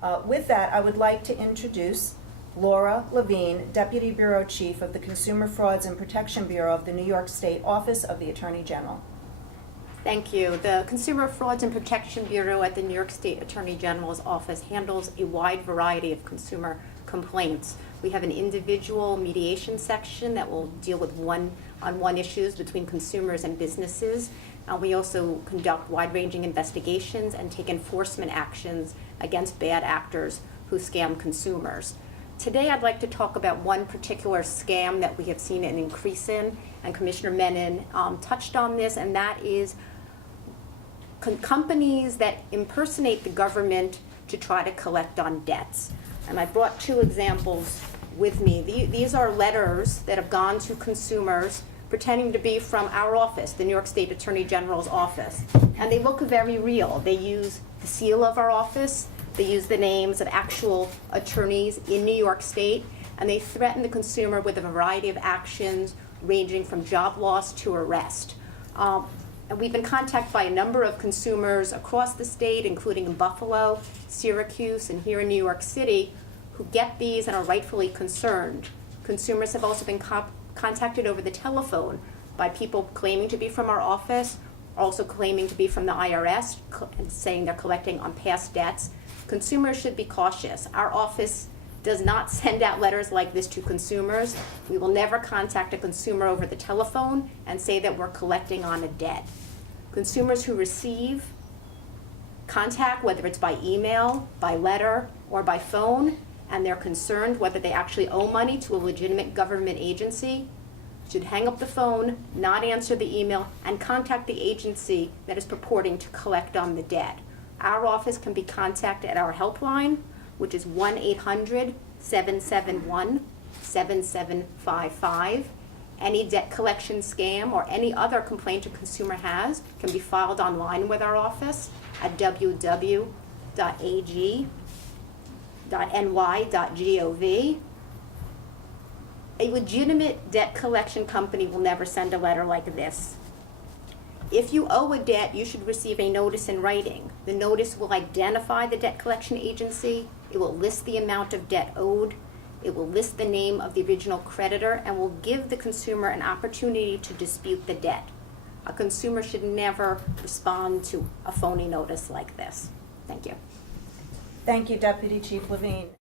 With that, I would like to introduce Laura Levine, Deputy Bureau Chief of the Consumer Frauds and Protection Bureau of the New York State Office of the Attorney General. Thank you. The Consumer Frauds and Protection Bureau at the New York State Attorney General's office handles a wide variety of consumer complaints. We have an individual mediation section that will deal with one-on-one issues between consumers and businesses. We also conduct wide-ranging investigations and take enforcement actions against bad actors who scam consumers. Today I'd like to talk about one particular scam that we have seen an increase in, and Commissioner Menon touched on this, and that is companies that impersonate the government to try to collect on debts. And I brought two examples with me. These are letters that have gone to consumers pretending to be from our office, the New York State Attorney General's office. And they look very real. They use the seal of our office, they use the names of actual attorneys in New York State, and they threaten the consumer with a variety of actions ranging from job loss to arrest. And we've been contacted by a number of consumers across the state, including in Buffalo, Syracuse, and here in New York City, who get these and are rightfully concerned. Consumers have also been contacted over the telephone by people claiming to be from our office, also claiming to be from the IRS, and saying they're collecting on past debts. Consumers should be cautious. Our office does not send out letters like this to consumers. We will never contact a consumer over the telephone and say that we're collecting on a debt. Consumers who receive contact, whether it's by email, by letter, or by phone, and they're concerned whether they actually owe money to a legitimate government agency, should hang up the phone, not answer the email, and contact the agency that is purporting to collect on the debt. Our office can be contacted at our helpline, which is 1-800-771-7755. Any debt collection scam or any other complaint a consumer has can be filed online with our office at www.ag.ny.gov. A legitimate debt collection company will never send a letter like this. If you owe a debt, you should receive a notice in writing. The notice will identify the debt collection agency, it will list the amount of debt owed, it will list the name of the original creditor, and will give the consumer an opportunity to dispute the debt. A consumer should never respond to a phony notice like this. Thank you. Thank you, Deputy Chief Levine.